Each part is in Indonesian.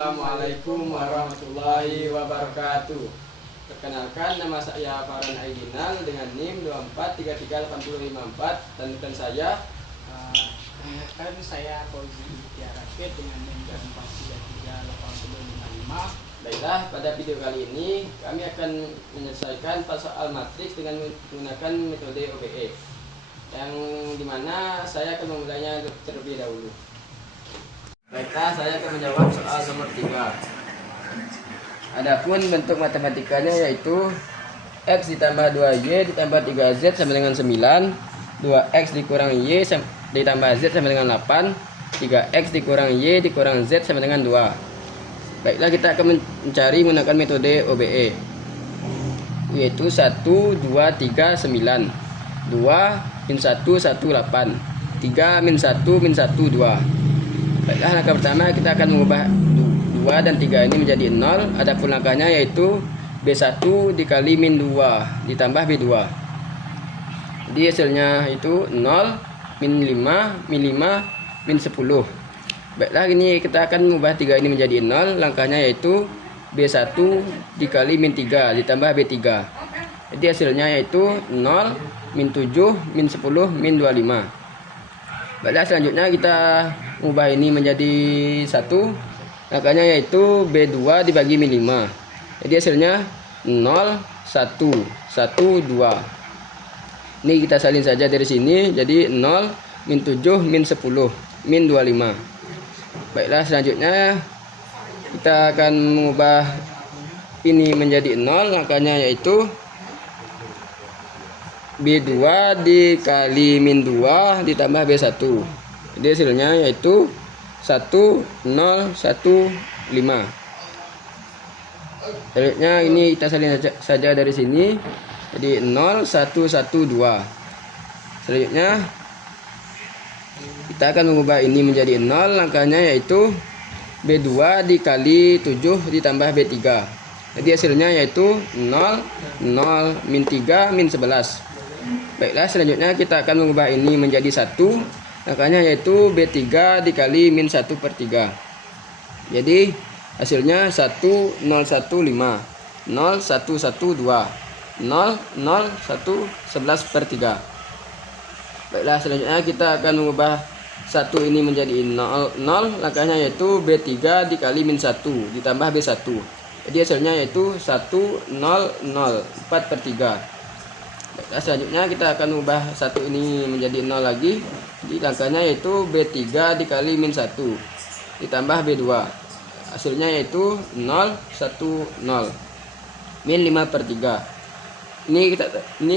Assalamualaikum warahmatullahi wabarakatuh. Perkenalkan, nama saya Farhan Aidinal dengan NIM 2433854 dan saya kan saya Fauzi Ikhtiar Rashid dengan NIM 2433855. Baiklah, pada video kali ini kami akan menyelesaikan soal matriks dengan menggunakan metode OBE, yang dimana saya akan memulainya terlebih dahulu. Baiklah, saya akan menjawab soal nomor 3. Adapun bentuk matematikanya yaitu X ditambah 2Y ditambah 3Z sama dengan 9, 2X dikurang Y ditambah Z sama dengan 8, 3X dikurang Y dikurang Z sama dengan 2. Baiklah, kita akan mencari menggunakan metode OBE, yaitu 1, 2, 3, 9, 2, min 1, 1, 8, 3, min 1, min 1, 2. Baiklah, langkah pertama kita akan mengubah 2 dan 3 ini menjadi 0. Adapun langkahnya yaitu B1 dikali min 2 ditambah B2. Jadi hasilnya itu 0, min 5, min 5, min 10. Baiklah, ini kita akan mengubah 3 ini menjadi 0. Langkahnya yaitu B1 dikali min 3 ditambah B3. Jadi hasilnya yaitu 0, min 7, min 10, min 25. Baiklah, selanjutnya kita ubah ini menjadi 1. Langkahnya yaitu B2 dibagi min 5. Jadi hasilnya 0, 1, 1, 2. Ini kita salin saja dari sini. Jadi 0, min 7, min 10, min 25. Baiklah, selanjutnya kita akan mengubah ini menjadi 0. Langkahnya yaitu B2 dikali min 2 ditambah B1. Jadi hasilnya yaitu 1, 0, 1, 5. Selanjutnya ini kita salin saja dari sini. Jadi 0, 1, 1, 2. Selanjutnya kita akan mengubah ini menjadi 0. Langkahnya yaitu B2 dikali 7 ditambah B3. Jadi hasilnya yaitu 0, 0, min 3, min 11. Baiklah, selanjutnya kita akan mengubah ini menjadi 1. Langkahnya yaitu B3 dikali min 1/3. Jadi hasilnya 1, 0, 1, 5, 0, 1, 1, 2, 0, 0, 1, 11/3. Baiklah, selanjutnya kita akan mengubah 1 ini menjadi 0, 0. Langkahnya yaitu B3 dikali min 1 ditambah B1. Jadi hasilnya yaitu 1, 0, 0, 4/3. Baiklah, selanjutnya kita akan mengubah 1 ini menjadi 0 lagi. Jadi langkahnya yaitu B3 dikali min 1 ditambah B2. Hasilnya yaitu 0, 1, 0, min 5/3. Ini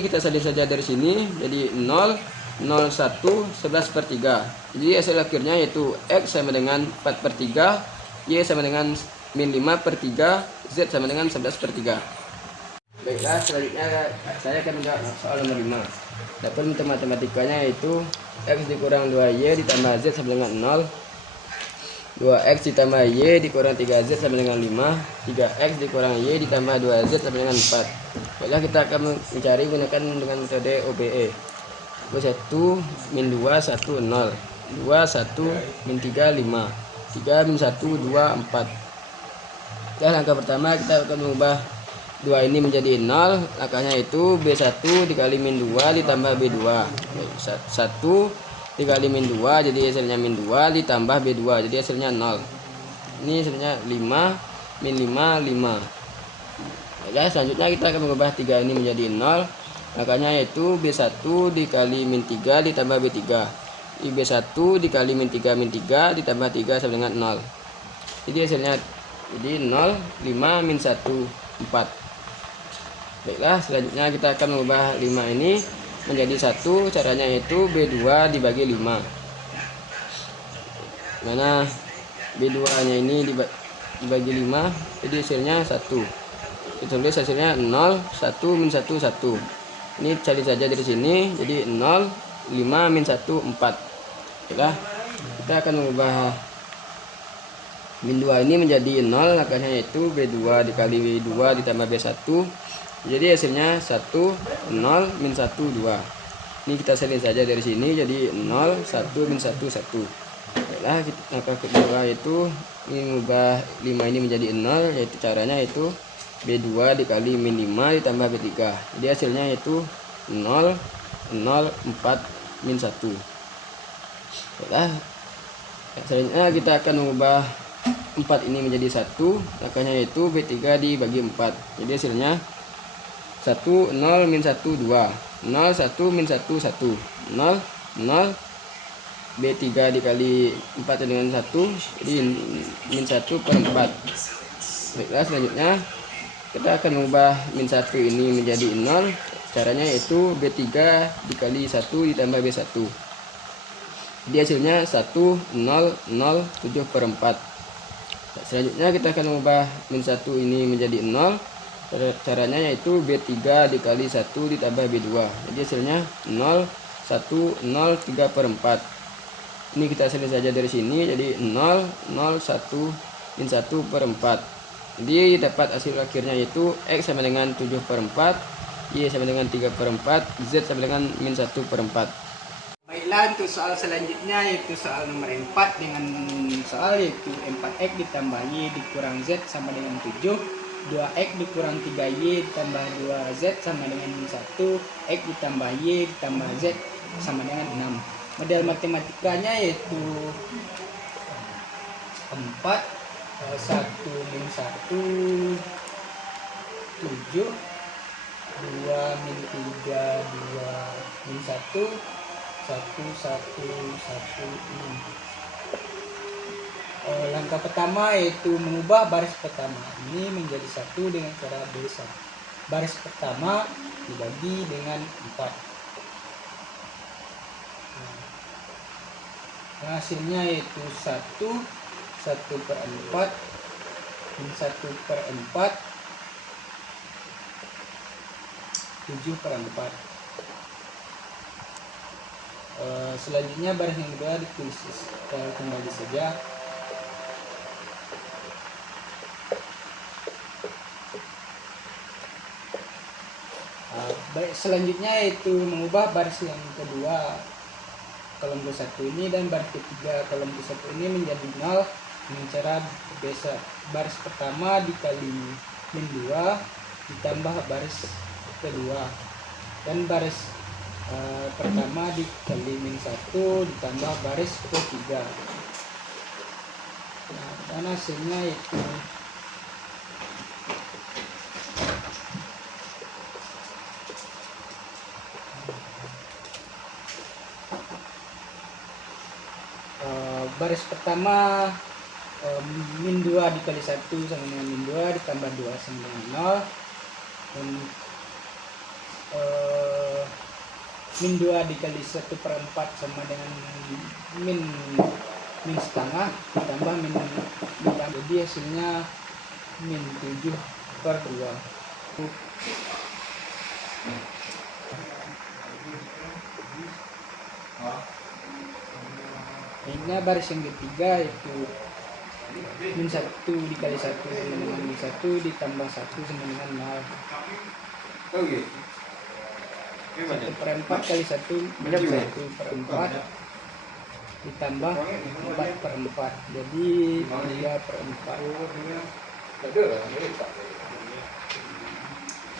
kita salin saja dari sini. Jadi 0, 0, 1, 11/3. Jadi hasil akhirnya yaitu X sama dengan 4/3, Y sama dengan min 5/3, Z sama dengan 11/3. Baiklah, selanjutnya saya akan menjawab soal nomor 5. Adapun bentuk matematikanya yaitu X dikurang 2Y ditambah Z sama dengan 0, 2X ditambah Y dikurang 3Z sama dengan 5, 3X dikurang Y ditambah 2Z sama dengan 4. Baiklah, kita akan mencari menggunakan dengan metode OBE. 1, min 2, 1, 0, 2, 1, min 3, 5, 3, min 1, 2, 4. Langkah pertama kita akan mengubah 2 ini menjadi 0. Langkahnya itu B1 dikali min 2 ditambah B2. 1 dikali min 2, jadi hasilnya min 2 ditambah B2, jadi hasilnya 0. Ini hasilnya 5, min 5, 5. Ya, selanjutnya kita akan mengubah 3 ini menjadi 0. Langkahnya yaitu B1 dikali min 3 ditambah B3. B1 dikali min 3 ditambah 3 sama dengan 0. Jadi hasilnya 0, 5, min 1, 4. Baiklah, selanjutnya kita akan mengubah 5 ini menjadi 1. Caranya yaitu B2 dibagi 5. Mana B2 nya ini dibagi 5, jadi hasilnya 1. Kita tulis hasilnya 0, 1, min 1, 1. Ini cari saja dari sini. Jadi 0, 5, min 1, 4. Baiklah, kita akan mengubah min 2 ini menjadi 0. Langkahnya yaitu B2 dikali B2 ditambah B1. Jadi hasilnya 1, 0, min 1, 2. Ini kita salin saja dari sini. Jadi 0, 1, min 1, 1. Baiklah, langkah kedua itu mengubah 5 ini menjadi 0, yaitu caranya itu B2 dikali min 5 ditambah B3. Jadi hasilnya itu 0, 0, 4, min 1. Baiklah, selanjutnya kita akan mengubah 4 ini menjadi 1. Langkahnya yaitu B3 dibagi 4. Jadi hasilnya 1, 0, min 1, 2. 0, 1, min 1, 1. 0, 0, B3 dikali 4 dengan 1, jadi min 1 per 4. Baiklah, selanjutnya kita akan mengubah min 1 ini menjadi 0. Caranya yaitu B3 dikali 1 ditambah B1. Jadi hasilnya 1, 0, 0, 7 per 4. Selanjutnya kita akan mengubah min 1 ini menjadi 0. Caranya yaitu B3 dikali 1 ditambah B2. Jadi hasilnya 0, 1, 0, 3 per 4. Ini kita hasilin saja dari sini, jadi 0, 0, 1, min 1 per 4. Jadi dapat hasil akhirnya yaitu X sama dengan 7 per 4, Y sama dengan 3 per 4, Z sama dengan min 1 per 4. Baiklah, untuk soal selanjutnya yaitu soal nomor 4 dengan soal yaitu 4x ditambah y dikurang z sama dengan 7, 2x dikurang 3y ditambah 2z sama dengan 1, x ditambah y ditambah z sama dengan 6. Model matematikanya yaitu 4, 1 min 1, 7, 2 min 3, 2 min 1, 1, 1, 1, 6. Langkah pertama yaitu mengubah baris pertama ini menjadi 1 dengan cara B1. Baris pertama dibagi dengan 4. Nah, hasilnya yaitu 1, 1 per 4, min 1 per 4, 7 per 4. Selanjutnya baris yang kedua ditulis kembali saja. Baik, selanjutnya yaitu mengubah baris yang kedua kolom ke-1 ini dan baris ketiga kolom ke-1 ini menjadi 0 dengan cara biasa. Baris pertama dikali min 2 ditambah baris kedua, dan baris pertama dikali min 1 ditambah baris ketiga. Nah, dan hasilnya itu baris pertama min 2 dikali 1 sama dengan min 2 ditambah 2 sama dengan 0, dan min 2 dikali 1 per 4 sama dengan min setengah ditambah min 4, jadi hasilnya min 7 per 2. Ini baris yang ketiga yaitu min 1 dikali 1 sama dengan min 1 ditambah 1 sama dengan 0. 1 per 4 kali 1 menjadi 1 per 4 ditambah 4 per 4, jadi 3 per 4.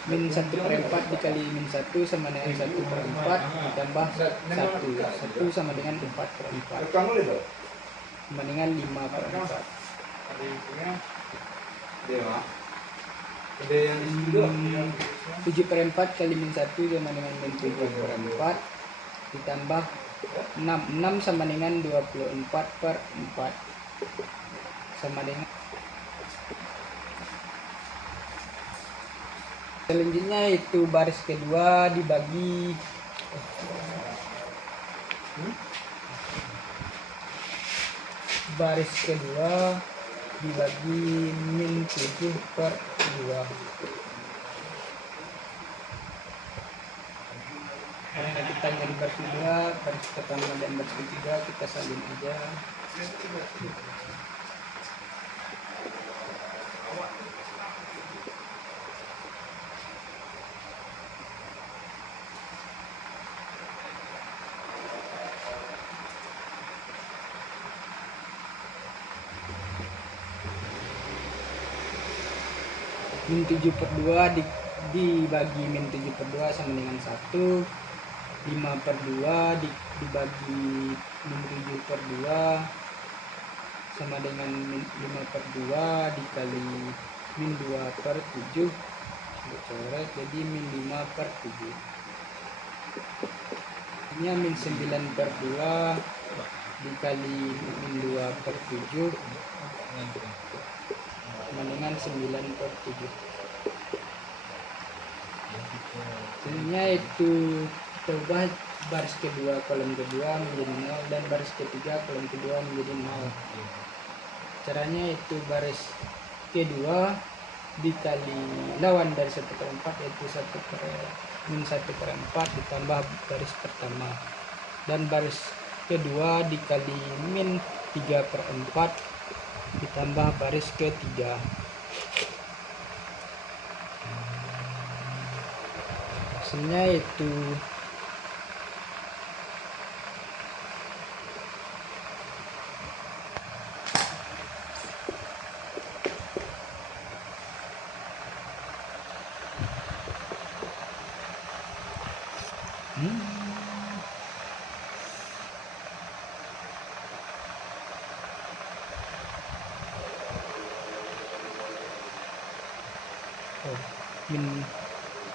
Min 1 per 4 dikali min 1 sama dengan 1 per 4 ditambah 1 sama dengan 4 per 4 sama dengan 5 per 4. 7 per 4 kali min 1 sama dengan min 7 per 4 ditambah 6 sama dengan 24 per 4 sama dengan. Selanjutnya itu baris kedua dibagi baris kedua dibagi min 7 per 2. Karena kita nyari baris kedua, baris pertama dan baris ketiga kita salin aja. min 7 per 2 dibagi min 7 per 2 sama dengan 1. 5 per 2 dibagi min 7 per 2 sama dengan min 5 per 2 dikali min 2 per 7. Coret, jadi min 5 per 7. Ini min 9 per 2 dikali min 2 per 7 sama dengan 9 per 7. Hasilnya itu kita ubah baris kedua kolom kedua menjadi 0 dan baris ketiga kolom kedua menjadi 0. Caranya itu baris kedua dikali lawan dari 1 per 4 yaitu min 1 per 4 ditambah baris pertama, dan baris kedua dikali min 3 per 4 ditambah baris ketiga. Hasilnya itu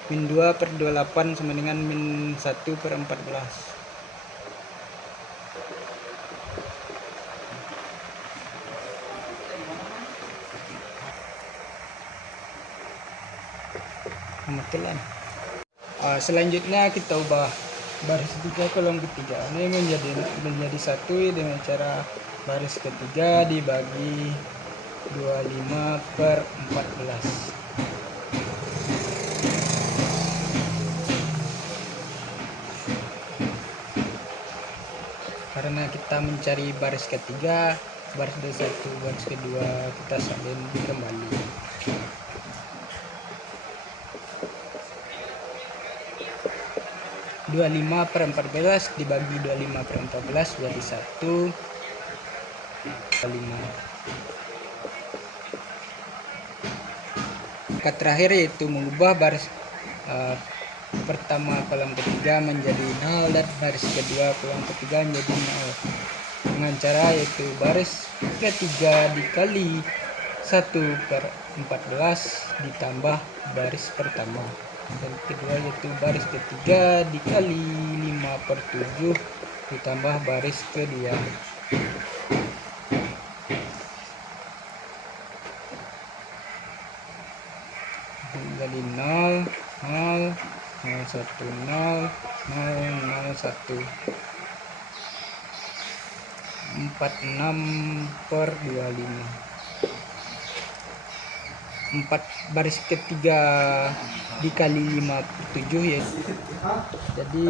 min 2 per 28 sama dengan min 1 per 14. Amatilan. Selanjutnya kita ubah baris ketiga kolom ketiga ini menjadi 1 dengan cara baris ketiga dibagi 25 per 14. Karena kita mencari baris ketiga, baris ke-1, baris kedua kita salin kembali. Dua 25 per 14 dibagi 25 per 14 jadi 1. 25. Kata terakhir yaitu mengubah baris pertama kolom ketiga menjadi 0 dan baris kedua kolom ketiga menjadi 0 dengan cara yaitu baris ketiga dikali 1 per 14 ditambah baris pertama, dan kedua yaitu baris ketiga dikali 5 per 7 ditambah baris kedua. Jadi 0 0 0 1 0 0 0 1 46 per 25. 4 baris ketiga dikali 5 per 7 ya, jadi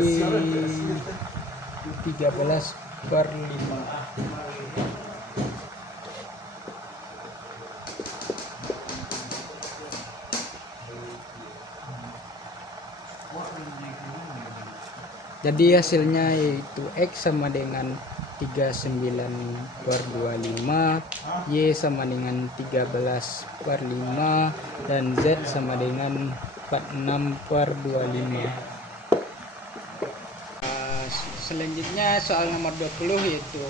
13 per 5. Jadi hasilnya yaitu X sama dengan 39 per 25, Y sama dengan 13 per 5, dan Z sama dengan 46 per 25. Selanjutnya soal nomor 20 yaitu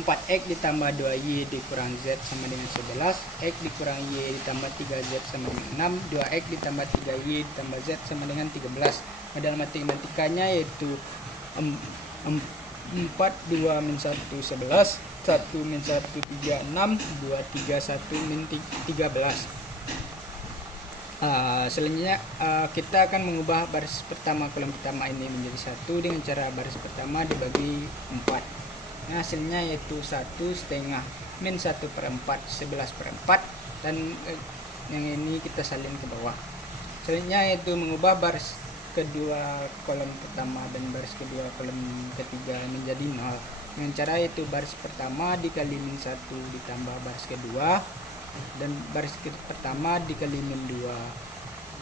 4X ditambah 2Y dikurang Z sama dengan 11, X dikurang Y ditambah 3Z sama dengan 6, 2X ditambah 3Y ditambah Z sama dengan 13. Modal matematikanya yaitu 4 2 min 1 11, 1 min 1 3 6, 2 3 1 min 13. Selanjutnya kita akan mengubah baris pertama kolom pertama ini menjadi 1 dengan cara baris pertama dibagi 4. Nah, hasilnya yaitu 1 setengah min 1 per 4 11 per 4, dan yang ini kita salin ke bawah. Selanjutnya yaitu mengubah baris kedua kolom pertama dan baris kedua kolom ketiga menjadi 0 dengan cara yaitu baris pertama dikali min 1 ditambah baris kedua, dan baris pertama dikali min 2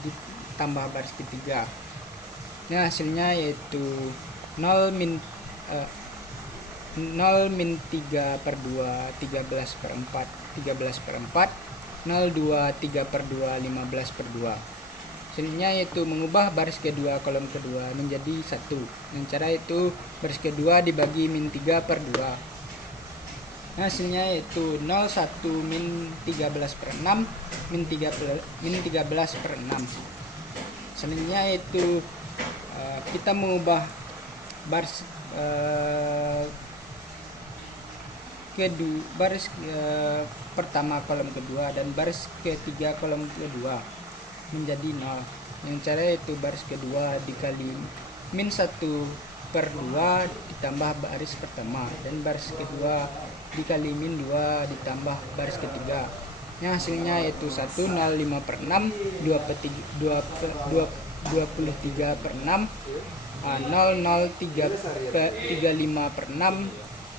ditambah baris ketiga. Nah, hasilnya yaitu 0 min 3 per 2 13 per 4 13 per 4 0, 2, 3 per 2, 15 per 2. Hasilnya yaitu mengubah baris kedua kolom kedua menjadi 1. Dengan cara itu baris kedua dibagi min 3 per 2. Hasilnya yaitu 0, 1, min 13 per 6, min 13 per 6. Hasilnya yaitu kita mengubah baris pertama kolom kedua dan baris ketiga kolom kedua menjadi 0. Yang cara itu baris kedua dikali min 1 per 2 ditambah baris pertama dan baris kedua dikali min 2 ditambah baris ketiga. Yang hasilnya yaitu 1, 0, 5 per 6, 23 per 6, 0, 0, 35 per 6,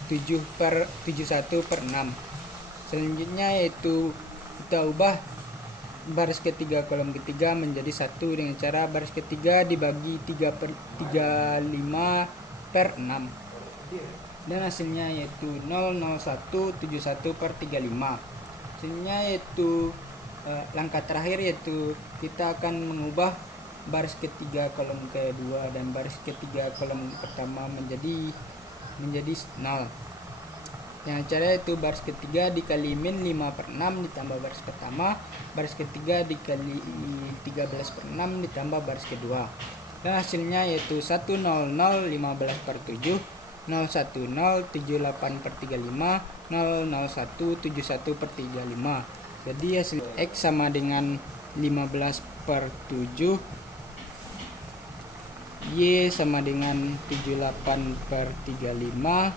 71 per 6. Selanjutnya yaitu kita ubah baris ketiga kolom ketiga menjadi 1 dengan cara baris ketiga dibagi 35 per 6 dan hasilnya yaitu 00171 per 35. Hasilnya yaitu langkah terakhir yaitu kita akan mengubah baris ketiga kolom kedua dan baris ketiga kolom pertama menjadi 0. Yang cara itu baris ketiga dikali min 5 per 6 ditambah baris pertama, baris ketiga dikali 13 per 6 ditambah baris kedua. Dan hasilnya yaitu 100 15 per 7, 010 78 per 35, 001 71 per 35. Jadi hasil X sama dengan 15 per 7, Y sama dengan 78 per 35,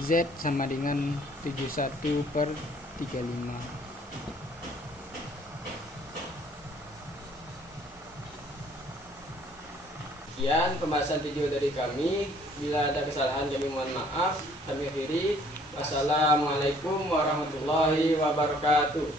Z sama dengan 71 per 35. Sekian pembahasan video dari kami. Bila ada kesalahan kami mohon maaf. Kami akhiri. Wassalamualaikum warahmatullahi wabarakatuh.